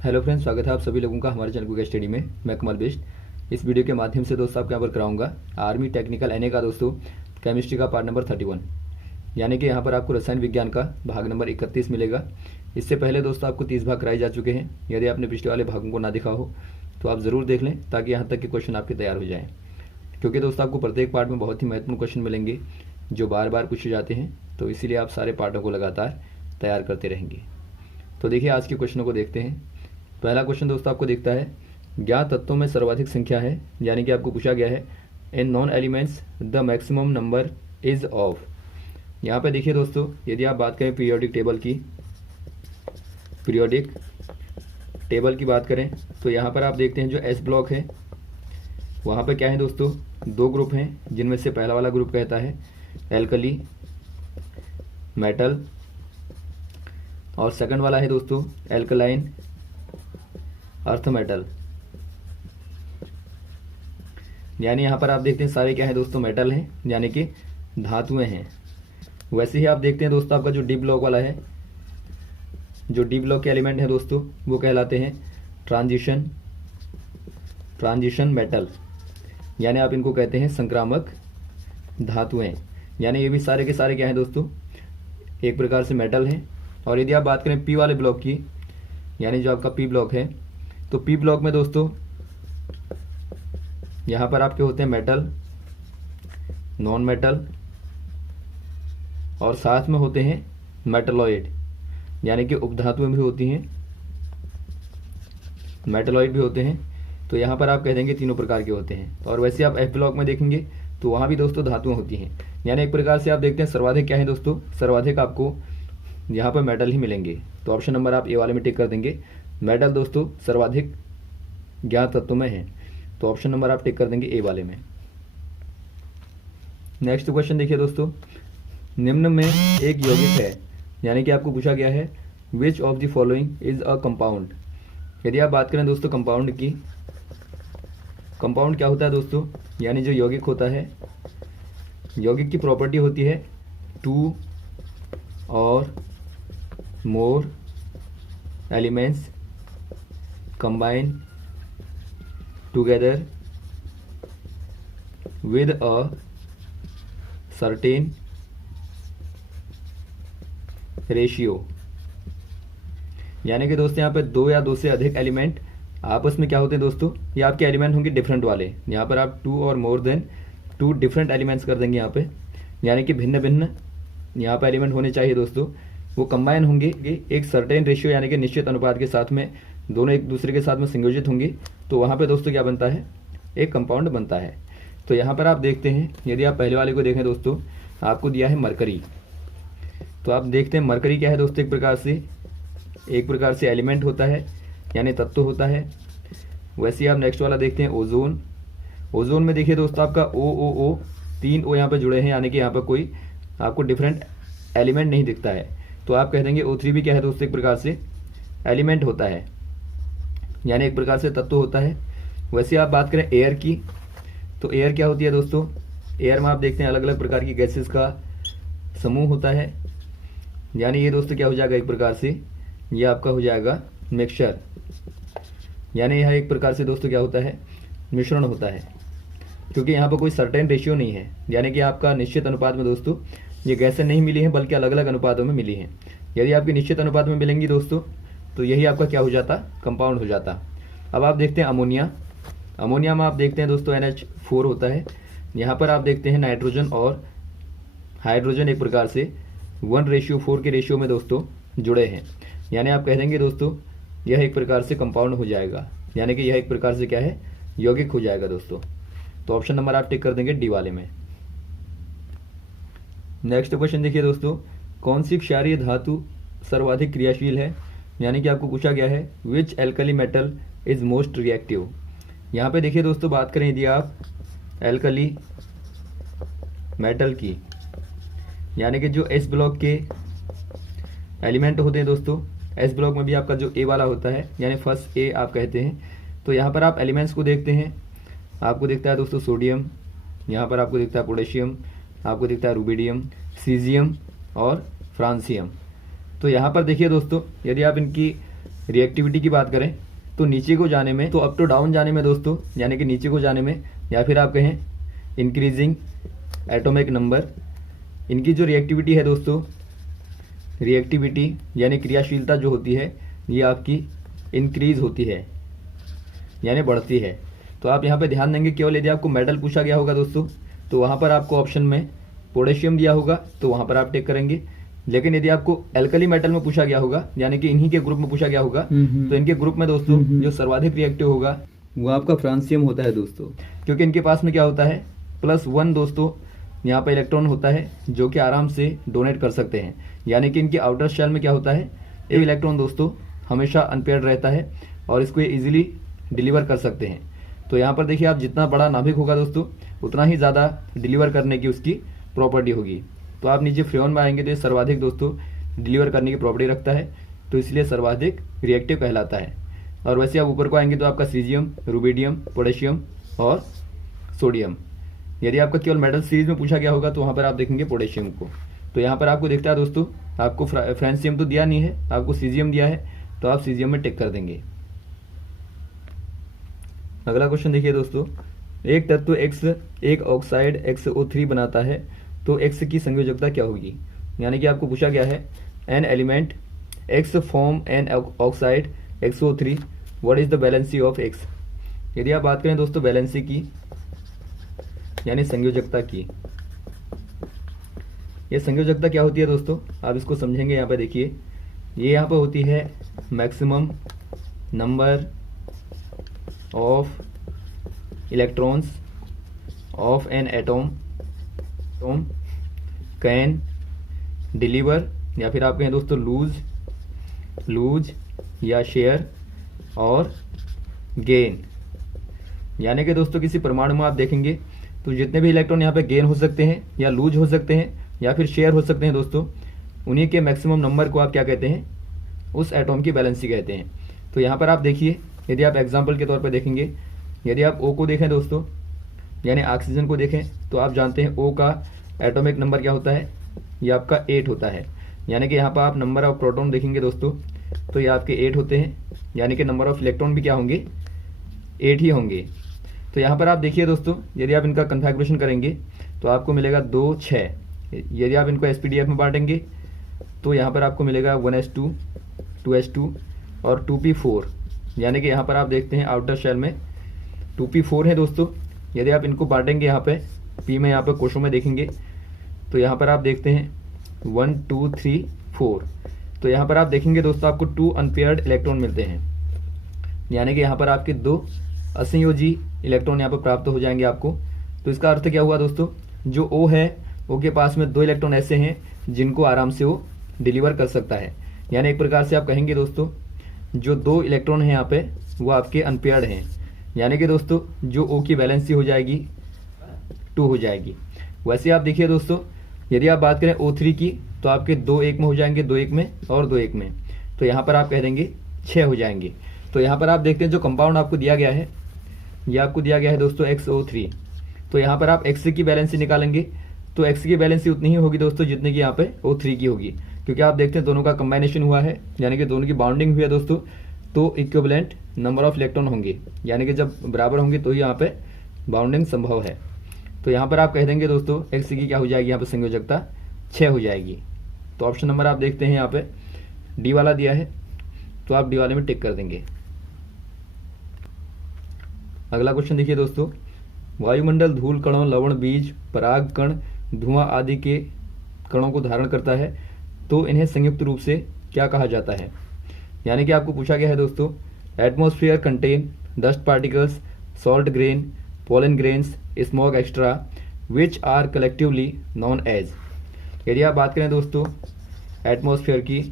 Hello friends, स्वागत है आप सभी लोगों का हमारे चैनल कुक स्टडी में। मैं कमल बिष्ट। इस वीडियो के माध्यम से दोस्तों आपको यहाँ पर कराऊंगा आर्मी टेक्निकल एनए का दोस्तों केमिस्ट्री का पार्ट नंबर 31, यानी कि यहाँ पर आपको रसायन विज्ञान का भाग नंबर 31 मिलेगा। इससे पहले दोस्तों आपको 30 भाग कराए जा चुके हैं। यदि आपने पिछले वाले भागों को ना देखा हो तो आप ज़रूर देख लें, ताकि यहाँ तक के क्वेश्चन आपके तैयार हो जाएँ, क्योंकि दोस्तों आपको प्रत्येक पार्ट में बहुत ही महत्वपूर्ण क्वेश्चन मिलेंगे जो बार बार पूछे जाते हैं। तो इसीलिए आप सारे पार्टों को लगातार तैयार करते रहेंगे। तो देखिए आज के क्वेश्चनों को देखते हैं। पहला क्वेश्चन दोस्तों आपको दिखता है, ज्ञात तत्वों में सर्वाधिक संख्या है, यानी कि आपको पूछा गया है in non elements the maximum number is of. यहाँ पे देखिए दोस्तों, यदि आप बात करें पीरियोडिक टेबल की बात करें तो यहाँ पर आप देखते हैं जो एस ब्लॉक है वहाँ पर क्या है दोस्तों, दो ग्रुप हैं, जिनमें से पहला वाला ग्रुप कहता है एल्कली मेटल और सेकंड वाला है दोस्तों एल्कलाइन अर्थ मेटल। यानी यहाँ पर आप देखते हैं सारे क्या है दोस्तों, मेटल हैं, यानी कि धातुएं हैं। वैसे ही आप देखते हैं दोस्तों आपका जो डी ब्लॉक वाला है, जो डी ब्लॉक के एलिमेंट है दोस्तों वो कहलाते हैं ट्रांजिशन मेटल, यानी आप इनको कहते हैं संक्रामक धातुएं। यानी ये भी सारे के सारे क्या हैं दोस्तों, एक प्रकार से मेटल हैं। और यदि आप बात करें पी वाले ब्लॉक की, यानी जो आपका पी ब्लॉक है, तो पी ब्लॉक में दोस्तों यहाँ पर आपके होते हैं मेटल, नॉन मेटल और साथ में होते हैं मेटलॉइड, यानी कि उपधातुएं भी होती हैं, मेटलॉइड भी होते हैं। तो यहाँ पर आप कह देंगे तीनों प्रकार के होते हैं। और वैसे आप एफ ब्लॉक में देखेंगे तो वहाँ भी दोस्तों धातुएं होती हैं। यानी एक प्रकार से आप देखते हैं सर्वाधिक क्या है दोस्तों, सर्वाधिक आपको यहाँ पर मेटल ही मिलेंगे। तो ऑप्शन नंबर आप ए वाले में टिक कर देंगे, मेटल दोस्तों सर्वाधिक ज्ञात तत्वों में है। तो ऑप्शन नंबर आप टिक कर देंगे ए वाले में। नेक्स्ट क्वेश्चन देखिए दोस्तों, निम्न में एक यौगिक है, यानी कि आपको पूछा गया है which of the following is a compound. यदि आप बात करें दोस्तों कंपाउंड की, कंपाउंड क्या होता है दोस्तों, यानी जो यौगिक होता है, यौगिक की प्रॉपर्टी होती है टू और more elements combine together with a certain ratio. यानी कि दोस्तों यहाँ पे दो या दो से अधिक एलिमेंट आपस में क्या होते हैं दोस्तों, ये आपके एलिमेंट होंगे डिफरेंट वाले। यहाँ पर आप टू और more than two different elements कर देंगे यहाँ पे, यानी कि भिन्न भिन्न यहाँ पर एलिमेंट होने चाहिए दोस्तों। वो कंबाइन होंगे एक सर्टेन रेशियो, यानी कि निश्चित अनुपात के साथ में, दोनों एक दूसरे के साथ में संयोजित होंगे। तो वहाँ पे दोस्तों क्या बनता है, एक कंपाउंड बनता है। तो यहाँ पर आप देखते हैं, यदि आप पहले वाले को देखें दोस्तों, आपको दिया है मरकरी। तो आप देखते हैं मरकरी क्या है दोस्तों, एक प्रकार से एलिमेंट होता है, यानी तत्व होता है। वैसे ही आप नेक्स्ट वाला देखते हैं ओजोन। ओजोन में देखिए दोस्तों आपका ओ तीन ओ यहाँ पे जुड़े हैं, यानी कि यहाँ पर कोई आपको डिफरेंट एलिमेंट नहीं दिखता है। तो आप कह देंगे O3 भी क्या है दोस्तों, एक प्रकार से एलिमेंट होता है, यानी एक प्रकार से तत्व होता है। वैसे आप बात करें एयर की, तो एयर क्या होती है दोस्तों, एयर में आप देखते हैं अलग अलग प्रकार की गैसेस का समूह होता है, यानी ये दोस्तों क्या हो जाएगा, एक प्रकार से ये आपका हो जाएगा मिक्सचर, यानी यह एक प्रकार से दोस्तों क्या होता है, मिश्रण होता है। क्योंकि यहाँ पर कोई सर्टेन रेशियो नहीं है, यानी कि आपका निश्चित अनुपात में दोस्तों ये गैसें नहीं मिली हैं, बल्कि अलग अलग अनुपातों में मिली हैं। यदि आपकी निश्चित अनुपात में मिलेंगी दोस्तों तो यही आपका क्या हो जाता, कंपाउंड हो जाता। अब आप देखते हैं अमोनिया। अमोनिया में आप देखते हैं दोस्तों NH4 होता है। यहाँ पर आप देखते हैं नाइट्रोजन और हाइड्रोजन एक प्रकार से 1:4 के रेशियो में दोस्तों जुड़े हैं, यानी आप कह देंगे दोस्तों यह एक प्रकार से कंपाउंड हो जाएगा, यानी कि यह एक प्रकार से क्या है, यौगिक हो जाएगा दोस्तों। तो ऑप्शन नंबर आप टिक कर देंगे डी वाले में। नेक्स्ट क्वेश्चन देखिए दोस्तों, कौन सी क्षारीय धातु सर्वाधिक क्रियाशील है, यानी कि आपको पूछा गया है which alkali metal is most reactive. यहाँ पे देखिए दोस्तों बात करें यदि आप एल्कली मेटल की, यानी कि जो एस ब्लॉक के एलिमेंट होते हैं दोस्तों, एस ब्लॉक में भी आपका जो ए वाला होता है, यानी फर्स्ट ए आप कहते हैं। तो यहाँ पर आप एलिमेंट्स को देखते हैं, आपको दिखता है दोस्तों सोडियम, यहाँ पर आपको दिखता है पोटेशियम, आपको दिखता है रुबिडियम, सीजियम और फ्रांसियम। तो यहाँ पर देखिए दोस्तों, यदि आप इनकी रिएक्टिविटी की बात करें तो नीचे को जाने में, तो अप टू डाउन जाने में दोस्तों, यानी कि नीचे को जाने में, या फिर आप कहें इंक्रीजिंग एटॉमिक नंबर, इनकी जो रिएक्टिविटी है दोस्तों, रिएक्टिविटी यानी क्रियाशीलता जो होती है ये आपकी इंक्रीज होती है यानी बढ़ती है। तो आप यहाँ पे ध्यान देंगे, केवल यदि आपको मेटल पूछा गया होगा दोस्तों तो वहाँ पर आपको ऑप्शन में पोटेशियम दिया होगा तो वहाँ पर आप टिक करेंगे। लेकिन यदि आपको एल्कली मेटल में पूछा गया होगा, यानी कि इन्हीं के ग्रुप में पूछा गया होगा, तो इनके ग्रुप में दोस्तों जो सर्वाधिक रिएक्टिव होगा वो आपका फ्रांसियम होता है दोस्तों, क्योंकि इनके पास में क्या होता है +1 दोस्तों यहाँ पर इलेक्ट्रॉन होता है जो कि आराम से डोनेट कर सकते हैं। यानी कि इनके आउटर शेल में क्या होता है, एक इलेक्ट्रॉन दोस्तों हमेशा अनपेयर्ड रहता है और इसको ये इजीली डिलीवर कर सकते हैं। तो यहाँ पर देखिए आप जितना बड़ा नाभिक होगा दोस्तों उतना ही ज़्यादा डिलीवर करने की उसकी प्रॉपर्टी होगी। तो आप नीचे फ्रेन में आएंगे तो ये सर्वाधिक दोस्तों डिलीवर करने की प्रॉपर्टी रखता है, तो इसलिए सर्वाधिक रिएक्टिव कहलाता है। और वैसे आप ऊपर को आएंगे तो आपका सीजियम, रुबिडियम, पोटेशियम और सोडियम। यदि आपका केवल मेटल सीरीज में पूछा गया होगा तो वहाँ पर आप देखेंगे पोटेशियम को। तो यहाँ पर आपको दिखता है दोस्तों, आपको फ्रांसियम तो दिया नहीं है, आपको सीजियम दिया है, तो आप सीजियम में टिक कर देंगे। अगला क्वेश्चन देखिए दोस्तों, एक तत्व X एक ऑक्साइड XO3 बनाता है तो X की संयोजकता क्या होगी। यानी कि आपको पूछा गया है an element X form an oxide XO3, what is the valency of X। यदि आप बात करें दोस्तों वैलेंसी की यानी संयोजकता की, ये संयोजकता क्या होती है दोस्तों, आप इसको समझेंगे। यहाँ पे देखिए, ये यहाँ पे होती है maximum number of electrons of an atom can deliver, या फिर आप कहें दोस्तों लूज या शेयर और गेन। यानी कि दोस्तों किसी परमाणु में आप देखेंगे तो जितने भी इलेक्ट्रॉन यहाँ पे गेन हो सकते हैं या लूज हो सकते हैं या फिर शेयर हो सकते हैं दोस्तों, उन्हीं के मैक्सिमम नंबर को आप क्या कहते हैं, उस एटॉम की वैलेंसी कहते हैं। तो यहाँ पर आप देखिए, यदि आप एग्जांपल के तौर पर देखेंगे, यदि आप O को देखें दोस्तों यानी ऑक्सीजन को देखें, तो आप जानते हैं O का एटॉमिक नंबर क्या होता है, ये आपका 8 होता है। यानी कि यहाँ पर आप नंबर ऑफ प्रोटॉन देखेंगे दोस्तों तो ये आपके 8 होते हैं, यानी कि नंबर ऑफ इलेक्ट्रॉन भी क्या होंगे, 8 ही होंगे। तो यहाँ पर आप देखिए दोस्तों, यदि आप इनका कन्फिगरेशन करेंगे तो आपको मिलेगा 2, 6। यदि आप इनको SPDF में बांटेंगे तो यहाँ पर आपको मिलेगा 1s2, 2s2 और 2p4। यानी कि यहाँ पर आप देखते हैं आउटर शेल में 2p4 है दोस्तों। यदि आप इनको बांटेंगे यहाँ पे P में, यहाँ पर कोशों में देखेंगे तो यहाँ पर आप देखते हैं 1, 2, 3, 4। तो यहाँ पर आप देखेंगे दोस्तों आपको 2 अनपेयर्ड इलेक्ट्रॉन मिलते हैं, यानी कि यहाँ पर आपके 2 असंयोजी इलेक्ट्रॉन यहाँ पर प्राप्त हो जाएंगे आपको। तो इसका अर्थ क्या हुआ दोस्तों, जो O है O के पास में 2 इलेक्ट्रॉन ऐसे हैं जिनको आराम से वो डिलीवर कर सकता है। यानी एक प्रकार से आप कहेंगे दोस्तों जो 2 इलेक्ट्रॉन हैं यहाँ पे वो आपके अनपेयर्ड हैं, यानी कि दोस्तों जो O की वैलेंसी हो जाएगी 2 हो जाएगी। वैसे आप देखिए दोस्तों, यदि आप बात करें O3 की तो आपके 2 1 में हो जाएंगे, 2 1 में और 2 1 में, तो यहाँ पर आप कह देंगे 6 हो जाएंगे। तो यहाँ पर आप देखते हैं जो कंपाउंड आपको दिया गया है, ये आपको दिया गया है दोस्तों XO3। तो यहाँ पर आप X की बैलेंसी निकालेंगे तो X की बैलेंसी उतनी ही होगी दोस्तों जितने की यहाँ पे O3 की होगी, क्योंकि आप देखते हैं दोनों का कंबाइनेशन हुआ है, यानी कि दोनों की बाउंडिंग हुई है दोस्तों, तो इक्विवेलेंट नंबर ऑफ इलेक्ट्रॉन होंगे, यानी कि जब बराबर होंगे तो ही यहाँ पे बाउंडिंग संभव है। तो यहाँ पर आप कह देंगे दोस्तों X की क्या हो जाएगी, यहाँ पर संयोजकता 6 हो जाएगी। तो ऑप्शन नंबर आप देखते हैं यहाँ पे D वाला दिया है, तो आप D वाले में टिक कर देंगे। अगला क्वेश्चन देखिए दोस्तों, वायुमंडल धूल कणों, लवण बीज, पराग कण, धुआं आदि के कणों को धारण करता है, तो इन्हें संयुक्त रूप से क्या कहा जाता है। यानी कि आपको पूछा गया है दोस्तों, atmosphere contain dust particles, salt grain, pollen grains, smog extra, which are collectively known as. यदि आप बात करें दोस्तों एटमॉस्फेयर की,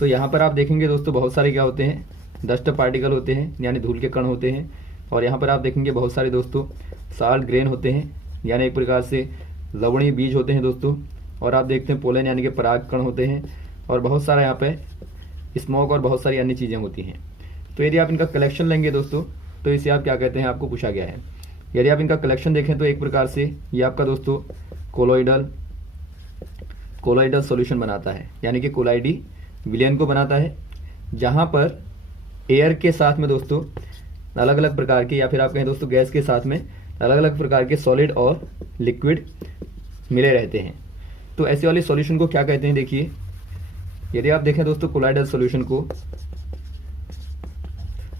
तो यहाँ पर आप देखेंगे दोस्तों बहुत सारे क्या होते हैं, डस्ट पार्टिकल होते हैं यानी धूल के कण होते हैं, और यहाँ पर आप देखेंगे बहुत सारे दोस्तों साल्ट ग्रेन होते हैं यानी एक प्रकार से लवणीय बीज होते हैं दोस्तों, और आप देखते हैं पोलन यानी कि पराग कण होते हैं, और बहुत सारा यहाँ पे स्मोक और बहुत सारी अन्य चीज़ें होती हैं। तो यदि आप इनका कलेक्शन लेंगे दोस्तों तो इसे आप क्या कहते हैं, आपको पूछा गया है। यदि आप इनका कलेक्शन देखें तो एक प्रकार से ये आपका दोस्तों कोलोइडल सॉल्यूशन बनाता है, यानी कि कोलाइडी विलयन को बनाता है। जहाँ पर एयर के साथ में दोस्तों अलग अलग प्रकार के, या फिर आप कहें दोस्तों गैस के साथ में अलग अलग प्रकार के सॉलिड और लिक्विड मिले रहते हैं। तो ऐसे वाले सॉल्यूशन को क्या कहते हैं? देखिए, यदि आप देखें दोस्तों कोलाइडल सॉल्यूशन को,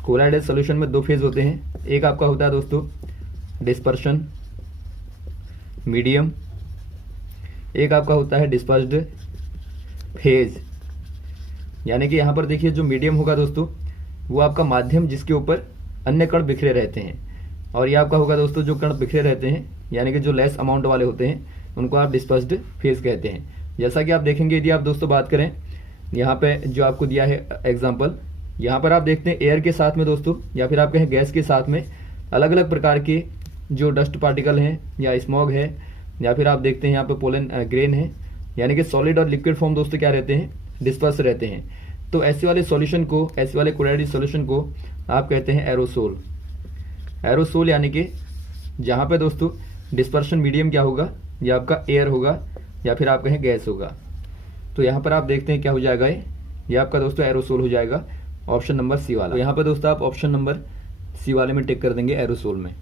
कोलाइडल सॉल्यूशन में दो फेज होते हैं। एक आपका होता है दोस्तों डिस्पर्शन मीडियम, एक आपका होता है डिस्पर्स्ड फेज। यानी कि यहाँ पर देखिए जो मीडियम होगा दोस्तों वो आपका माध्यम जिसके ऊपर अन्य कण बिखरे रहते हैं, और ये आपका होगा दोस्तों जो कण बिखरे रहते हैं यानी कि जो लेस अमाउंट वाले होते हैं उनको आप डिस्पर्स्ड फेज कहते हैं। जैसा कि आप देखेंगे, यदि आप दोस्तों बात करें यहाँ पे जो आपको दिया है एग्जाम्पल, यहाँ पर आप देखते हैं एयर के साथ में दोस्तों, या फिर आप कहें गैस के साथ में अलग अलग प्रकार के जो डस्ट पार्टिकल हैं या स्मॉग है, या फिर आप देखते हैं यहाँ पे पोलन ग्रेन है, यानी कि सॉलिड और लिक्विड फॉर्म दोस्तों क्या रहते हैं? डिस्पर्स रहते हैं। तो ऐसे वाले सॉल्यूशन को, ऐसे वाले कोलाइडल सॉल्यूशन को आप कहते हैं एरोसोल। एरोसोल यानी कि जहाँ पे दोस्तों डिस्पर्शन मीडियम क्या होगा? ये आपका एयर होगा या फिर आप कहें गैस होगा। तो यहाँ पर आप देखते हैं क्या हो जाएगा, ये आपका दोस्तों एरोसोल हो जाएगा, ऑप्शन नंबर सी वाला। तो यहाँ पर दोस्तों आप ऑप्शन नंबर सी वाले में टिक कर देंगे एरोसोल में।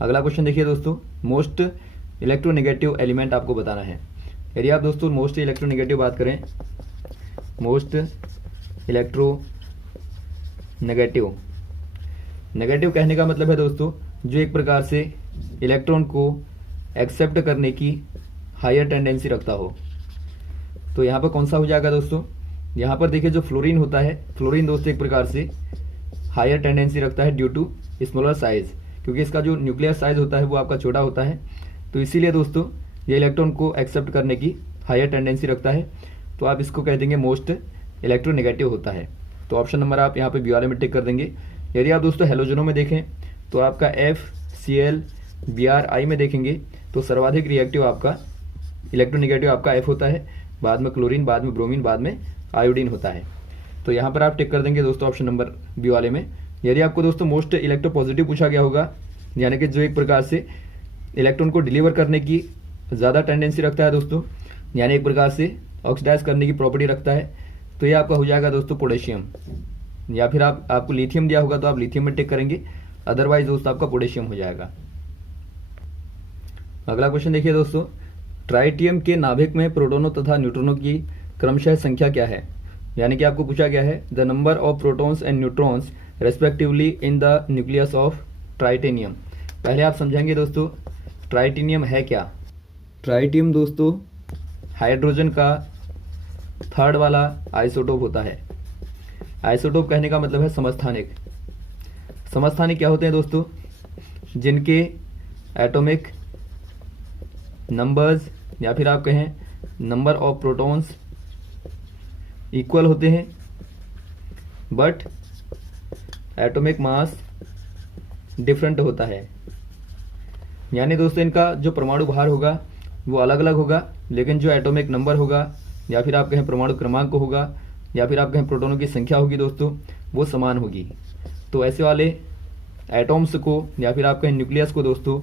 अगला क्वेश्चन देखिए दोस्तों, मोस्ट इलेक्ट्रोनेगेटिव एलिमेंट आपको बताना है। यदि आप दोस्तों मोस्ट इलेक्ट्रोनेगेटिव बात करें, मोस्ट इलेक्ट्रोनेगेटिव, नेगेटिव कहने का मतलब है दोस्तों जो एक प्रकार से इलेक्ट्रॉन को एक्सेप्ट करने की हायर टेंडेंसी रखता हो। तो यहाँ पर कौन सा हो जाएगा दोस्तों? यहाँ पर देखिए जो फ्लोरीन होता है, फ्लोरीन दोस्तों एक प्रकार से हायर टेंडेंसी रखता है ड्यू टू स्मॉलर साइज, क्योंकि इसका जो न्यूक्लियर साइज होता है वो आपका छोटा होता है। तो इसीलिए दोस्तों ये इलेक्ट्रॉन को एक्सेप्ट करने की हायर टेंडेंसी रखता है। तो आप इसको कह देंगे मोस्ट इलेक्ट्रोनेगेटिव होता है। तो ऑप्शन नंबर आप यहाँ पे बी वाले में टिक कर देंगे। यदि आप दोस्तों हेलोजनों में देखें तो आपका FCl Bri में देखेंगे तो सर्वाधिक रिएक्टिव आपका इलेक्ट्रोनेगेटिव आपका F होता है, बाद में क्लोरीन, बाद में ब्रोमीन, बाद में आयोडीन होता है। तो यहाँ पर आप टिक कर देंगे दोस्तों ऑप्शन नंबर बी वाले में। यदि आपको दोस्तों मोस्ट इलेक्ट्रोपॉजिटिव पूछा गया होगा, यानी कि जो एक प्रकार से इलेक्ट्रॉन को डिलीवर करने की ज़्यादा टेंडेंसी रखता है दोस्तों, यानी एक प्रकार से ऑक्सीडाइज करने की प्रॉपर्टी रखता है, तो ये आपका हो जाएगा दोस्तों पोटेशियम। या फिर आपको लिथियम दिया होगा तो आप लिथियम में टिक करेंगे, अदरवाइज दोस्तों आपका पोटेशियम हो जाएगा। अगला क्वेश्चन देखिए दोस्तों, ट्राइटियम के नाभिक में प्रोटॉनों तथा न्यूट्रॉनों की क्रमशः संख्या क्या है? यानी कि आपको पूछा गया है the number of protons and neutrons respectively in the nucleus of tritium. पहले आप समझेंगे दोस्तों ट्राइटेनियम है क्या। ट्राइटियम दोस्तों हाइड्रोजन का थर्ड वाला आइसोटोप होता है। आइसोटोप कहने का मतलब है समस्थानिक। समस्थानिक क्या होते हैं दोस्तों? जिनके एटॉमिक नंबर्स या फिर आप कहें नंबर ऑफ प्रोटॉन्स इक्वल होते हैं, बट एटॉमिक मास डिफरेंट होता है। यानी दोस्तों इनका जो परमाणु भार होगा वो अलग अलग होगा, लेकिन जो एटॉमिक नंबर होगा या फिर आप कहें परमाणु क्रमांक होगा या फिर आप कहें प्रोटॉनों की संख्या होगी दोस्तों वो समान होगी। तो ऐसे वाले एटॉम्स को या फिर आप कहें न्यूक्लियस को दोस्तों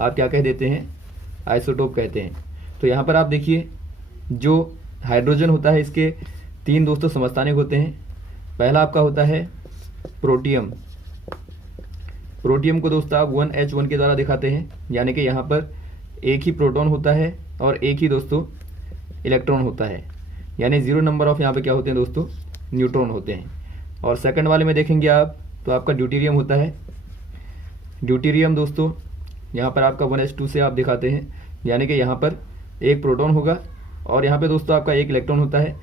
आप क्या कह देते हैं? आइसोटोप कहते हैं। तो यहाँ पर आप देखिए जो हाइड्रोजन होता है इसके तीन दोस्तों समस्थानिक होते हैं। पहला आपका होता है प्रोटियम। प्रोटियम को दोस्तों आप 1H1 के द्वारा दिखाते हैं, यानी कि यहाँ पर एक ही प्रोटॉन होता है और एक ही दोस्तों इलेक्ट्रॉन होता है, यानी 0 नंबर ऑफ यहाँ पे क्या होते हैं दोस्तों? न्यूट्रॉन होते हैं। और सेकंड वाले में देखेंगे आप तो आपका ड्यूटेरियम होता है। ड्यूटेरियम दोस्तों यहाँ पर आपका 1H2 से आप दिखाते हैं, यानी कि यहाँ पर एक प्रोटॉन होगा और यहाँ पे दोस्तों आपका एक इलेक्ट्रॉन होता है,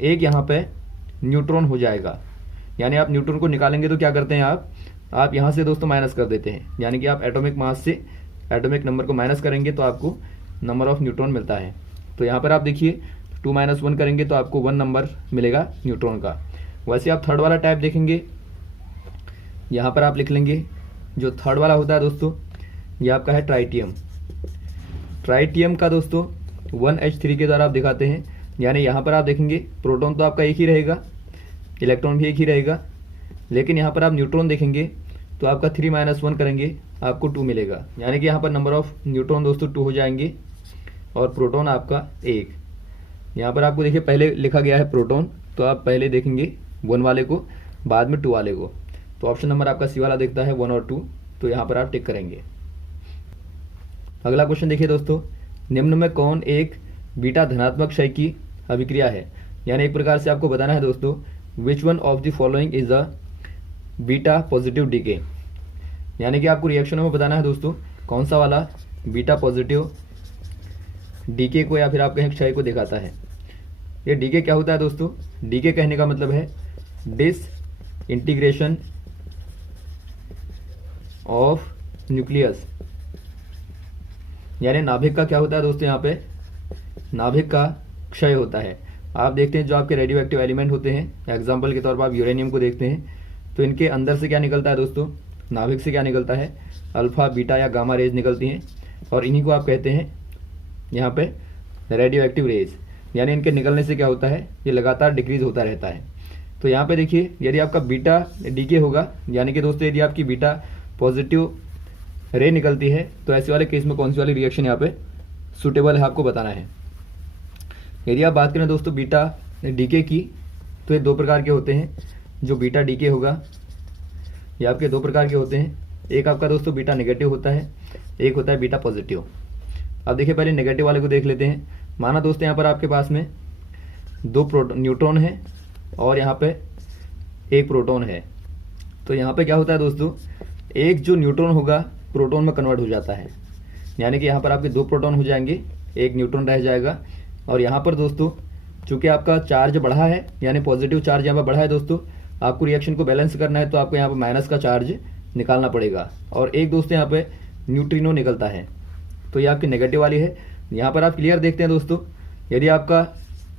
एक यहाँ पे न्यूट्रॉन हो जाएगा। यानी आप न्यूट्रॉन को निकालेंगे तो क्या करते हैं आप यहाँ से दोस्तों माइनस कर देते हैं, यानी कि आप एटॉमिक मास से एटॉमिक नंबर को माइनस करेंगे तो आपको नंबर ऑफ न्यूट्रॉन मिलता है। तो यहाँ पर आप देखिए 2 - 1 करेंगे तो आपको 1 नंबर मिलेगा न्यूट्रॉन का। वैसे आप थर्ड वाला टाइप देखेंगे, यहाँ पर आप लिख लेंगे जो थर्ड वाला होता है दोस्तों ये आपका है ट्राइटियम। ट्राइटियम का दोस्तों 1H3 के द्वारा आप दिखाते हैं, यानी यहाँ पर आप देखेंगे प्रोटॉन तो आपका एक ही रहेगा, इलेक्ट्रॉन भी एक ही रहेगा, लेकिन यहाँ पर आप न्यूट्रॉन देखेंगे तो आपका 3 - 1 करेंगे आपको 2 मिलेगा, यानी कि यहाँ पर नंबर ऑफ न्यूट्रॉन दोस्तों 2 हो जाएंगे और प्रोटॉन आपका 1। यहाँ पर आपको देखिए पहले लिखा गया है प्रोटॉन, तो आप पहले देखेंगे 1 वाले को, बाद में 2 वाले को। तो ऑप्शन नंबर आपका सी वाला दिखता है 1 और 2, तो यहाँ पर आप टिक करेंगे। अगला क्वेश्चन देखिए दोस्तों, निम्न में कौन एक बीटा धनात्मक क्षय की अभिक्रिया है। यानी एक प्रकार से आपको बताना है दोस्तों, which one of the following is a beta positive decay. यानी कि आपको रिएक्शनों में बताना है दोस्तों कौन सा वाला बीटा पॉजिटिव डीके को या फिर आप कहें क्षय को दिखाता है। ये डीके क्या होता है दोस्तों, डीके कहने का मतलब है डिस इंटीग्रेशन ऑफ न्यूक्लियस। यानी नाभिक का क्या होता है दोस्तों, यहाँ पे नाभिक का क्षय होता है। आप देखते हैं जो आपके रेडियो एक्टिव एलिमेंट होते हैं, एग्जाम्पल के तौर पर आप यूरेनियम को देखते हैं, तो इनके अंदर से क्या निकलता है दोस्तों, नाभिक से क्या निकलता है, अल्फा बीटा या गामा रेज निकलती हैं, और इन्हीं को आप कहते हैं यहाँ पे रेडियो एक्टिव रेज। यानी इनके निकलने से क्या होता है, ये लगातार डिक्रीज होता रहता है। तो यहाँ पे देखिए, यदि आपका बीटा डीके होगा, यानी कि दोस्तों यदि आपकी बीटा पॉजिटिव रे निकलती है, तो ऐसे वाले केस में कौन सी वाली रिएक्शन यहाँ पे सुटेबल है आपको बताना है। यदि आप बात करें दोस्तों बीटा डीके की, तो ये 2 प्रकार के होते हैं। जो बीटा डीके होगा ये आपके 2 प्रकार के होते हैं। एक आपका दोस्तों बीटा नेगेटिव होता है, एक होता है बीटा पॉजिटिव। अब देखिए पहले नेगेटिव वाले को देख लेते हैं। माना दोस्तों यहाँ पर आपके पास में 2 न्यूट्रॉन है और यहाँ पे 1 प्रोटॉन है। तो यहाँ पे क्या होता है दोस्तों, एक जो न्यूट्रॉन होगा प्रोटॉन में कन्वर्ट हो जाता है। यानी कि यहाँ पर आपके 2 प्रोटॉन हो जाएंगे, 1 न्यूट्रॉन रह जाएगा। और यहाँ पर दोस्तों चूंकि आपका चार्ज बढ़ा है, यानी पॉजिटिव चार्ज यहाँ पर बढ़ा है दोस्तों, आपको रिएक्शन को बैलेंस करना है, तो आपको यहाँ पर माइनस का चार्ज निकालना पड़ेगा। और एक दोस्तों यहाँ पे न्यूट्रिनो निकलता है, तो ये आपकी नेगेटिव वाली है। यहाँ पर आप क्लियर देखते हैं दोस्तों, यदि आपका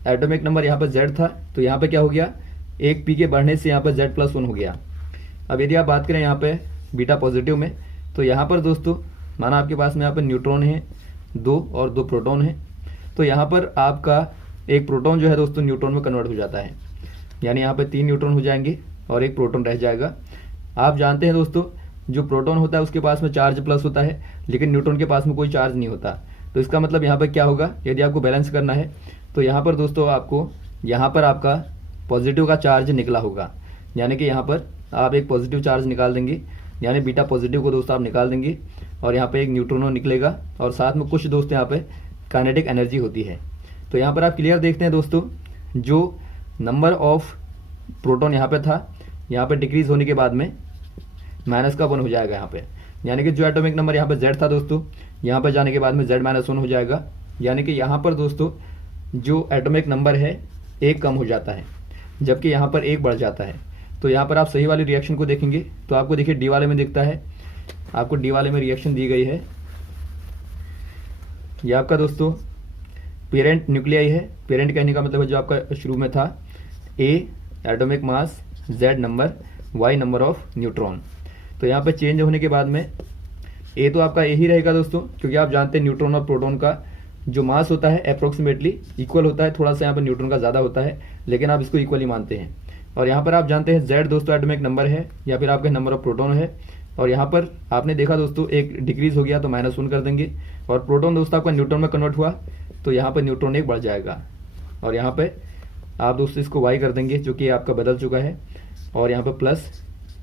एटॉमिक नंबर यहाँ पर Z था, तो यहाँ पे क्या हो गया, 1 p के बढ़ने से यहाँ पर Z+1 हो गया। अब यदि आप बात करें यहाँ पे बीटा पॉजिटिव में, तो यहाँ पर दोस्तों माना आपके पास में यहाँ पर न्यूट्रॉन है 2 और 2 प्रोटॉन है, तो यहाँ पर आपका 1 प्रोटॉन जो है दोस्तों न्यूट्रॉन में कन्वर्ट हो जाता है। यानी यहाँ पे 3 न्यूट्रॉन हो जाएंगे और 1 प्रोटॉन रह जाएगा। आप जानते हैं दोस्तों जो प्रोटॉन होता है उसके पास में चार्ज प्लस होता है, लेकिन न्यूट्रॉन के पास में कोई चार्ज नहीं होता। तो इसका मतलब यहाँ पर क्या होगा, यदि आपको बैलेंस करना है तो यहाँ पर दोस्तों आपको यहाँ पर आपका पॉजिटिव का चार्ज निकला होगा। यानी कि यहाँ पर आप एक पॉजिटिव चार्ज निकाल देंगे, यानी बीटा पॉजिटिव को दोस्तों आप निकाल देंगे, और यहाँ पे 1 न्यूट्रॉन निकलेगा और साथ में कुछ दोस्तों यहाँ पे काइनेटिक एनर्जी होती है। तो यहाँ पर आप क्लियर देखते हैं दोस्तों, जो नंबर ऑफ प्रोटॉन यहाँ पे था, यहाँ पे डिक्रीज होने के बाद में -1 हो जाएगा यहाँ पे। यानी कि जो एटॉमिक नंबर यहाँ पे Z था दोस्तों, यहाँ पर जाने के बाद में Z-1 हो जाएगा। यानी कि यहाँ पर दोस्तों जो एटॉमिक नंबर है 1 कम हो जाता है, जबकि यहाँ पर 1 बढ़ जाता है। तो यहाँ पर आप सही वाली रिएक्शन को देखेंगे तो आपको देखिए डी वाले में दिखता है, आपको डी वाले में रिएक्शन दी गई है। यह आपका दोस्तों पेरेंट न्यूक्लियाई है। पेरेंट कहने का मतलब है जो आपका शुरू में था, A atomic mass, Z number, Y number of neutron. तो यहाँ पे चेंज होने के बाद में A तो आपका A ही रहेगा दोस्तों, क्योंकि आप जानते हैं न्यूट्रॉन और प्रोटॉन का जो मास होता है अप्रोक्सीमेटली इक्वल होता है। थोड़ा सा यहाँ पर न्यूट्रॉन का ज़्यादा होता है, लेकिन आप इसको इक्वली मानते हैं। और यहाँ पर आप जानते हैं Z दोस्तों एटॉमिक नंबर है या फिर आपका नंबर ऑफ प्रोटॉन है। और यहाँ पर आपने देखा दोस्तों 1 डिक्रीज हो गया तो -1 कर देंगे, और प्रोटॉन दोस्तों आपका न्यूट्रॉन में कन्वर्ट हुआ तो यहाँ पर न्यूट्रॉन 1 बढ़ जाएगा, और यहाँ पे आप दोस्तों इसको Y कर देंगे जो कि आपका बदल चुका है, और यहाँ पर प्लस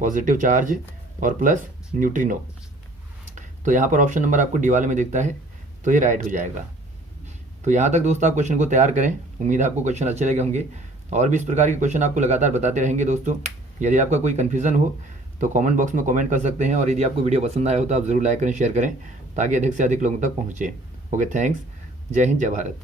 पॉजिटिव चार्ज और प्लस न्यूट्रिनो। तो यहाँ पर ऑप्शन नंबर आपको डी वाले में दिखता है, तो ये राइट हो जाएगा। तो यहाँ तक दोस्तों आप क्वेश्चन को तैयार करें। उम्मीद है आपको क्वेश्चन अच्छे लगे होंगे, और भी इस प्रकार के क्वेश्चन आपको लगातार बताते रहेंगे दोस्तों। यदि आपका कोई कन्फ्यूजन हो तो कमेंट बॉक्स में कमेंट कर सकते हैं, और यदि आपको वीडियो पसंद आया हो तो आप जरूर लाइक करें, शेयर करें, ताकि अधिक से अधिक लोगों तक पहुँचे। Okay, thanks. जय हिंद, जय भारत।